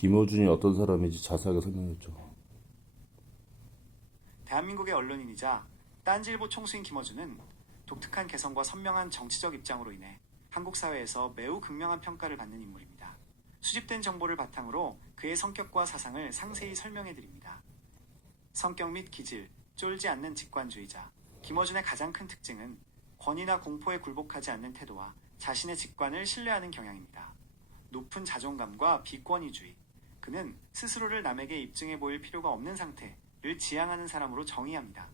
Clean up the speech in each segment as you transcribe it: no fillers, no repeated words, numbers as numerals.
김어준이 어떤 사람인지 자세하게 설명했죠. 대한민국의 언론인이자 딴지일보 총수인 김어준은 독특한 개성과 선명한 정치적 입장으로 인해 한국 사회에서 매우 극명한 평가를 받는 인물입니다. 수집된 정보를 바탕으로 그의 성격과 사상을 상세히 설명해드립니다. 성격 및 기질, 쫄지 않는 직관주의자. 김어준의 가장 큰 특징은 권위나 공포에 굴복하지 않는 태도와 자신의 직관을 신뢰하는 경향입니다. 높은 자존감과 비권위주의. 그는 스스로를 남에게 입증해 보일 필요가 없는 상태를 지향하는 사람으로 정의합니다.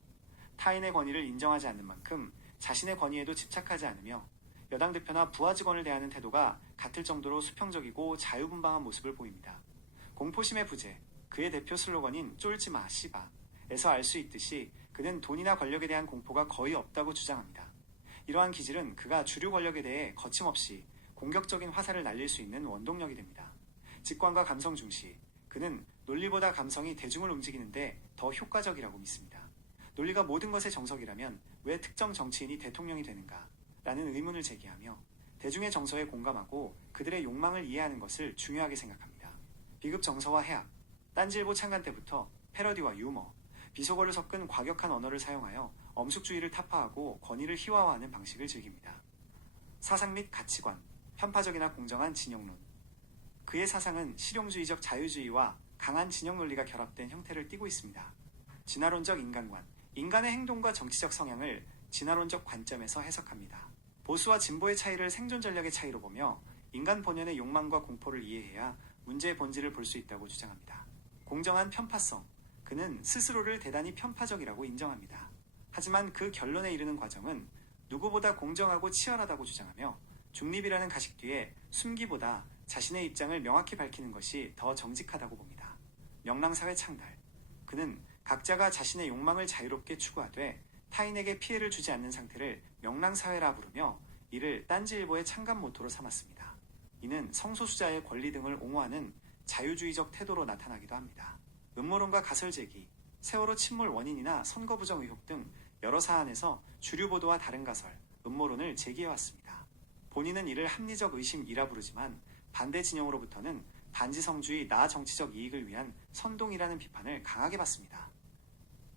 타인의 권위를 인정하지 않는 만큼 자신의 권위에도 집착하지 않으며 여당 대표나 부하 직원을 대하는 태도가 같을 정도로 수평적이고 자유분방한 모습을 보입니다. 공포심의 부재, 그의 대표 슬로건인 쫄지마 씨바에서 알 수 있듯이 그는 돈이나 권력에 대한 공포가 거의 없다고 주장합니다. 이러한 기질은 그가 주류 권력에 대해 거침없이 공격적인 화살을 날릴 수 있는 원동력이 됩니다. 직관과 감성 중시, 그는 논리보다 감성이 대중을 움직이는데 더 효과적이라고 믿습니다. 논리가 모든 것의 정석이라면 왜 특정 정치인이 대통령이 되는가? 라는 의문을 제기하며 대중의 정서에 공감하고 그들의 욕망을 이해하는 것을 중요하게 생각합니다. 비급 정서와 해악, 딴지일보 창간 때부터 패러디와 유머, 비속어를 섞은 과격한 언어를 사용하여 엄숙주의를 타파하고 권위를 희화화하는 방식을 즐깁니다. 사상 및 가치관, 편파적이나 공정한 진영론. 그의 사상은 실용주의적 자유주의와 강한 진영 논리가 결합된 형태를 띠고 있습니다. 진화론적 인간관, 인간의 행동과 정치적 성향을 진화론적 관점에서 해석합니다. 보수와 진보의 차이를 생존 전략의 차이로 보며 인간 본연의 욕망과 공포를 이해해야 문제의 본질을 볼 수 있다고 주장합니다. 공정한 편파성, 그는 스스로를 대단히 편파적이라고 인정합니다. 하지만 그 결론에 이르는 과정은 누구보다 공정하고 치열하다고 주장하며 중립이라는 가식 뒤에 숨기보다 자신의 입장을 명확히 밝히는 것이 더 정직하다고 봅니다. 명랑사회 창달, 그는 각자가 자신의 욕망을 자유롭게 추구하되 타인에게 피해를 주지 않는 상태를 명랑사회라 부르며 이를 딴지일보의 창간 모토로 삼았습니다. 이는 성소수자의 권리 등을 옹호하는 자유주의적 태도로 나타나기도 합니다. 음모론과 가설제기, 세월호 침몰 원인이나 선거 부정 의혹 등 여러 사안에서 주류 보도와 다른 가설, 음모론을 제기해왔습니다. 본인은 이를 합리적 의심이라 부르지만 반대 진영으로부터는 반지성주의 나 정치적 이익을 위한 선동이라는 비판을 강하게 받습니다.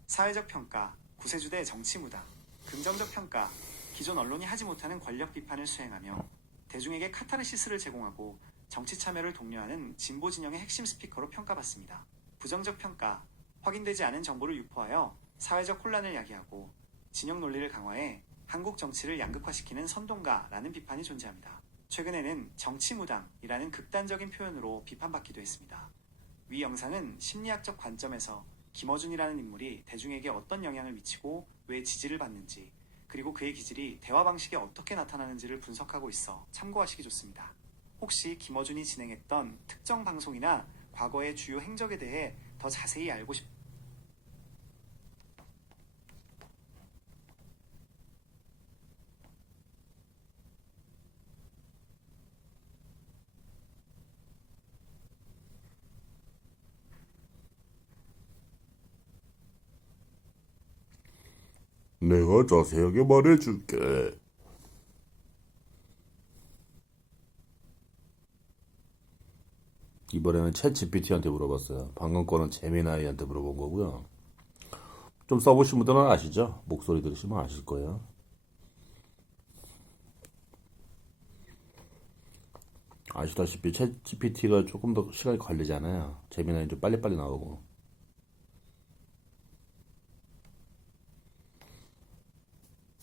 사회적 평가, 구세주대 정치무당, 긍정적 평가, 기존 언론이 하지 못하는 권력 비판을 수행하며 대중에게 카타르시스를 제공하고 정치 참여를 독려하는 진보 진영의 핵심 스피커로 평가받습니다. 부정적 평가, 확인되지 않은 정보를 유포하여 사회적 혼란을 야기하고 진영 논리를 강화해 한국 정치를 양극화시키는 선동가라는 비판이 존재합니다. 최근에는 정치무당이라는 극단적인 표현으로 비판받기도 했습니다. 위 영상은 심리학적 관점에서 김어준이라는 인물이 대중에게 어떤 영향을 미치고 왜 지지를 받는지, 그리고 그의 기질이 대화 방식에 어떻게 나타나는지를 분석하고 있어 참고하시기 좋습니다. 혹시 김어준이 진행했던 특정 방송이나 과거의 주요 행적에 대해 더 자세히 알고 내가 자세하게 말해줄게. 이번에는 챗 GPT한테 물어봤어요. 방금 거는 제미나이한테 물어본 거고요. 좀 써보신 분들은 아시죠? 목소리 들으시면 아실 거예요. 아시다시피 챗 GPT가 조금 더 시간이 걸리잖아요. 제미나이는 좀 빨리빨리 나오고.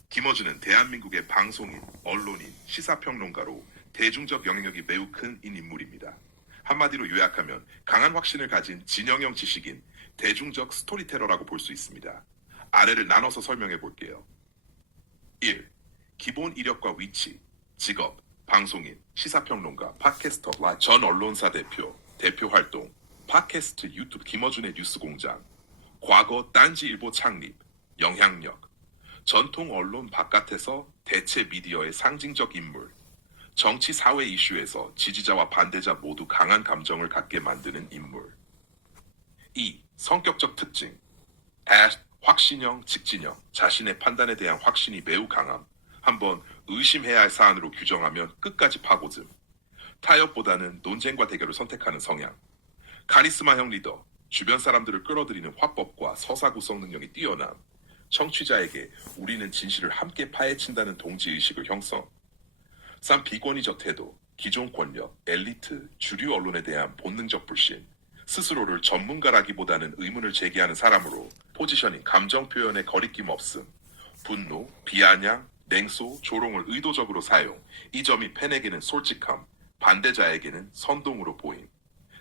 김어준은 대한민국의 방송인, 언론인, 시사평론가로 대중적 영향력이 매우 큰 인물입니다. 한마디로 요약하면 강한 확신을 가진 진영형 지식인, 대중적 스토리텔러라고 볼 수 있습니다. 아래를 나눠서 설명해 볼게요. 1. 기본 이력과 위치, 직업, 방송인, 시사평론가, 팟캐스터, 전 언론사 대표 활동, 팟캐스트, 유튜브, 김어준의 뉴스공장, 과거 딴지일보 창립, 영향력, 전통 언론 바깥에서 대체 미디어의 상징적 인물, 정치 사회 이슈에서 지지자와 반대자 모두 강한 감정을 갖게 만드는 인물. 2. 성격적 특징. 확신형, 직진형, 자신의 판단에 대한 확신이 매우 강함. 한번 의심해야 할 사안으로 규정하면 끝까지 파고즘. 타협보다는 논쟁과 대결을 선택하는 성향. 카리스마형 리더, 주변 사람들을 끌어들이는 화법과 서사 구성 능력이 뛰어남, 청취자에게 우리는 진실을 함께 파헤친다는 동지의식을 형성. 3. 비권위적 태도, 기존 권력, 엘리트, 주류 언론에 대한 본능적 불신, 스스로를 전문가라기보다는 의문을 제기하는 사람으로 포지셔닝, 감정 표현에 거리낌 없음, 분노, 비아냥, 냉소, 조롱을 의도적으로 사용, 이 점이 팬에게는 솔직함, 반대자에게는 선동으로 보임.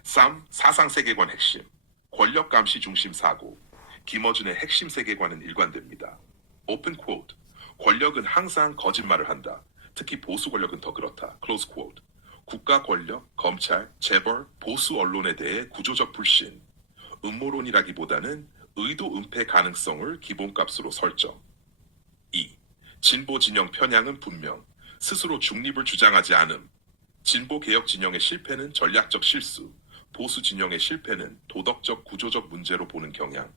3. 사상 세계관 핵심, 권력 감시 중심 사고, 김어준의 핵심 세계관은 일관됩니다. 오픈 쿼트, 권력은 항상 거짓말을 한다. 특히 보수 권력은 더 그렇다. 클로즈 쿼트. 국가 권력, 검찰, 재벌, 보수 언론에 대해 구조적 불신, 음모론이라기보다는 의도 은폐 가능성을 기본값으로 설정. 2. 진보 진영 편향은 분명, 스스로 중립을 주장하지 않음. 진보 개혁 진영의 실패는 전략적 실수, 보수 진영의 실패는 도덕적 구조적 문제로 보는 경향.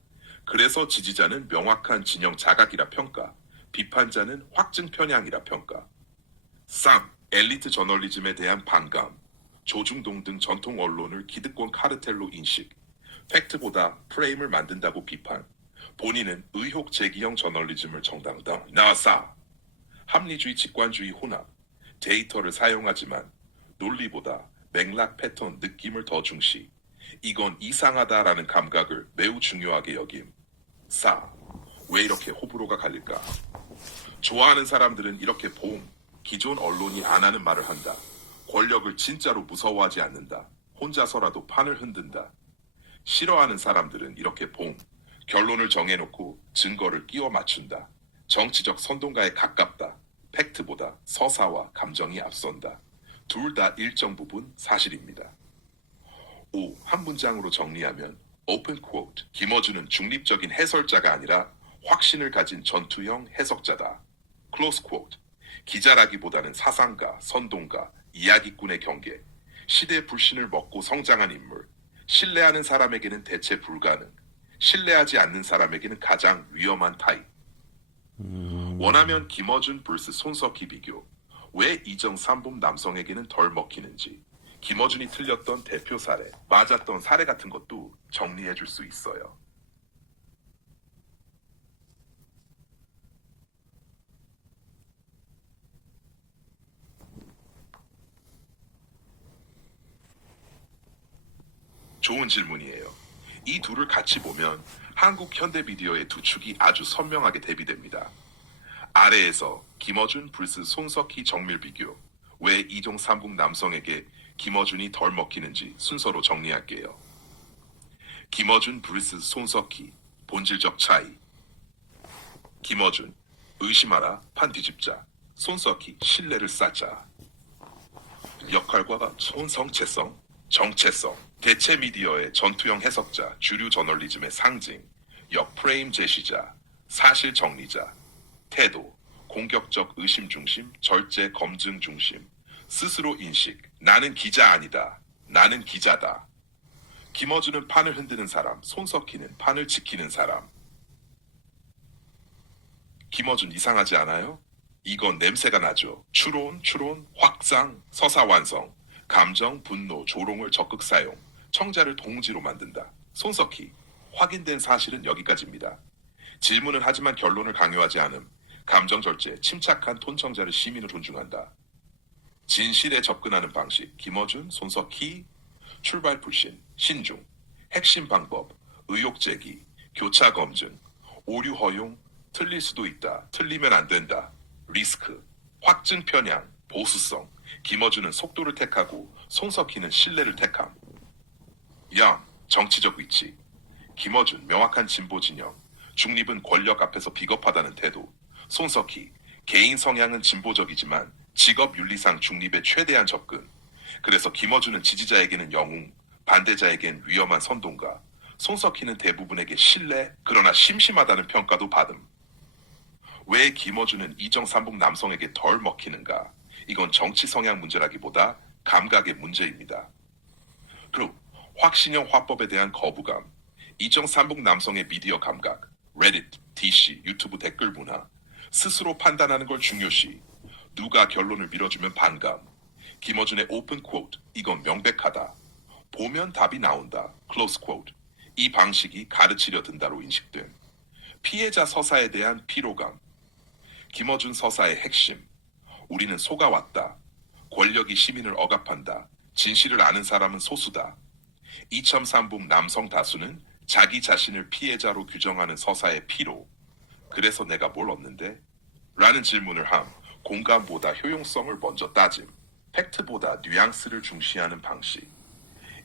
그래서 지지자는 명확한 진영 자각이라 평가, 비판자는 확증 편향이라 평가. 3. 엘리트 저널리즘에 대한 반감, 조중동 등 전통 언론을 기득권 카르텔로 인식, 팩트보다 프레임을 만든다고 비판, 본인은 의혹 제기형 저널리즘을 정당당 나싸, 합리주의 직관주의 혼합, 데이터를 사용하지만 논리보다 맥락 패턴 느낌을 더 중시, 이건 이상하다라는 감각을 매우 중요하게 여김. 4. 왜 이렇게 호불호가 갈릴까? 좋아하는 사람들은 이렇게 봄, 기존 언론이 안 하는 말을 한다. 권력을 진짜로 무서워하지 않는다. 혼자서라도 판을 흔든다. 싫어하는 사람들은 이렇게 봄, 결론을 정해놓고 증거를 끼워 맞춘다. 정치적 선동가에 가깝다. 팩트보다 서사와 감정이 앞선다. 둘 다 일정 부분 사실입니다. 5. 한 문장으로 정리하면 오픈 쿼트, 김어준은 중립적인 해설자가 아니라 확신을 가진 전투형 해석자다. 클로즈 쿼트, 기자라기보다는 사상가, 선동가, 이야기꾼의 경계, 시대 불신을 먹고 성장한 인물, 신뢰하는 사람에게는 대체 불가능, 신뢰하지 않는 사람에게는 가장 위험한 타입. 원하면 김어준 vs 손석희 비교, 왜 이정 삼범 남성에게는 덜 먹히는지, 김어준이 틀렸던 대표 사례, 맞았던 사례 같은 것도 정리해 줄 수 있어요. 좋은 질문이에요. 이 둘을 같이 보면 한국 현대 미디어의 두 축이 아주 선명하게 대비됩니다. 아래에서 김어준 vs 손석희 정밀 비교, 왜 이종 삼국 남성에게 김어준이 덜 먹히는지 순서로 정리할게요. 김어준 vs 손석희, 본질적 차이. 김어준, 의심하라, 판 뒤집자. 손석희, 신뢰를 쌓자. 역할과 손성체성, 정체성, 대체 미디어의 전투형 해석자, 주류 저널리즘의 상징, 역프레임 제시자, 사실 정리자, 태도, 공격적 의심 중심, 절제 검증 중심, 스스로 인식, 나는 기자 아니다, 나는 기자다. 김어준은 판을 흔드는 사람, 손석희는 판을 지키는 사람. 김어준 이상하지 않아요? 이건 냄새가 나죠. 추론, 확장, 서사 완성, 감정, 분노, 조롱을 적극 사용, 청자를 동지로 만든다. 손석희, 확인된 사실은 여기까지입니다. 질문은 하지만 결론을 강요하지 않음, 감정 절제, 침착한 톤 청자를 시민을 존중한다. 진실에 접근하는 방식, 김어준, 손석희, 출발 불신, 신중, 핵심 방법, 의혹 제기, 교차 검증, 오류 허용, 틀릴 수도 있다, 틀리면 안 된다, 리스크, 확증 편향, 보수성, 김어준은 속도를 택하고 손석희는 신뢰를 택함. 양, 정치적 위치, 김어준 명확한 진보 진영, 중립은 권력 앞에서 비겁하다는 태도, 손석희 개인 성향은 진보적이지만 직업 윤리상 중립의 최대한 접근. 그래서 김어준은 지지자에게는 영웅, 반대자에겐 위험한 선동가, 손석희는 대부분에게 신뢰, 그러나 심심하다는 평가도 받음. 왜 김어준은 이정 삼복 남성에게 덜 먹히는가? 이건 정치 성향 문제라기보다 감각의 문제입니다. 그리고 확신형 화법에 대한 거부감, 이정 삼복 남성의 미디어 감각, 레딧, DC, 유튜브 댓글 문화, 스스로 판단하는 걸 중요시, 누가 결론을 밀어주면 반감, 김어준의 오픈 쿼트, 이건 명백하다. 보면 답이 나온다. close quote. 이 방식이 가르치려 든다로 인식된 피해자 서사에 대한 피로감. 김어준 서사의 핵심. 우리는 속아왔다. 권력이 시민을 억압한다. 진실을 아는 사람은 소수다. 2003북 남성 다수는 자기 자신을 피해자로 규정하는 서사의 피로. 그래서 내가 뭘 얻는데? 라는 질문을 함. 공감보다 효용성을 먼저 따짐. 팩트보다 뉘앙스를 중시하는 방식.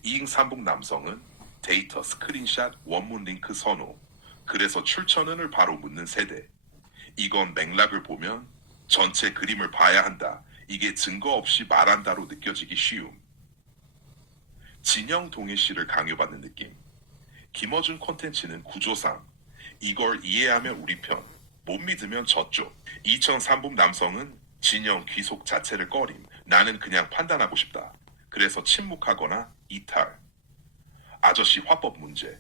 2인3북 남성은 데이터, 스크린샷, 원문 링크 선호. 그래서 출처는을 바로 묻는 세대. 이건 맥락을 보면 전체 그림을 봐야 한다. 이게 증거 없이 말한다로 느껴지기 쉬움. 진영 동일시를 강요받는 느낌. 김어준 콘텐츠는 구조상 이걸 이해하면 우리 편, 못 믿으면 저쪽. 2003북 남성은 진영 귀속 자체를 꺼림. 나는 그냥 판단하고 싶다. 그래서 침묵하거나 이탈. 아저씨 화법 문제.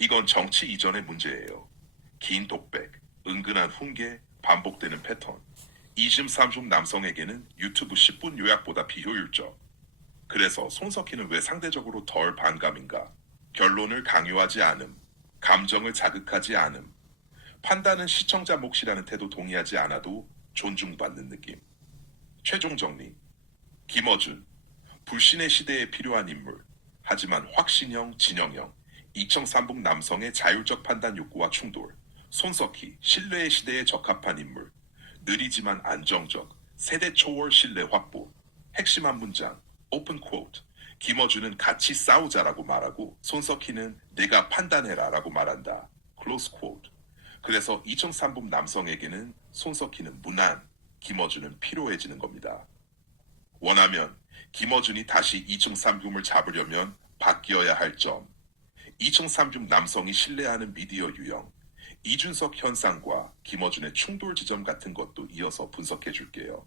이건 정치 이전의 문제예요. 긴 독백, 은근한 훈계, 반복되는 패턴. 23중 남성에게는 유튜브 10분 요약보다 비효율적. 그래서 손석희는 왜 상대적으로 덜 반감인가? 결론을 강요하지 않음. 감정을 자극하지 않음. 판단은 시청자 몫이라는 태도 동의하지 않아도 존중받는 느낌. 최종 정리. 김어준. 불신의 시대에 필요한 인물. 하지만 확신형, 진영형. 2003북 남성의 자율적 판단 욕구와 충돌. 손석희. 신뢰의 시대에 적합한 인물. 느리지만 안정적. 세대 초월 신뢰 확보. 핵심한 문장. 오픈 쿼트. 김어준은 같이 싸우자라고 말하고 손석희는 내가 판단해라라고 말한다. 클로스 쿼트. 그래서 2003북 남성에게는 손석희는 무난, 김어준은 피로해지는 겁니다. 원하면 김어준이 다시 2003붐을 잡으려면 바뀌어야 할 점. 2003붐 남성이 신뢰하는 미디어 유형. 이준석 현상과 김어준의 충돌 지점 같은 것도 이어서 분석해 줄게요.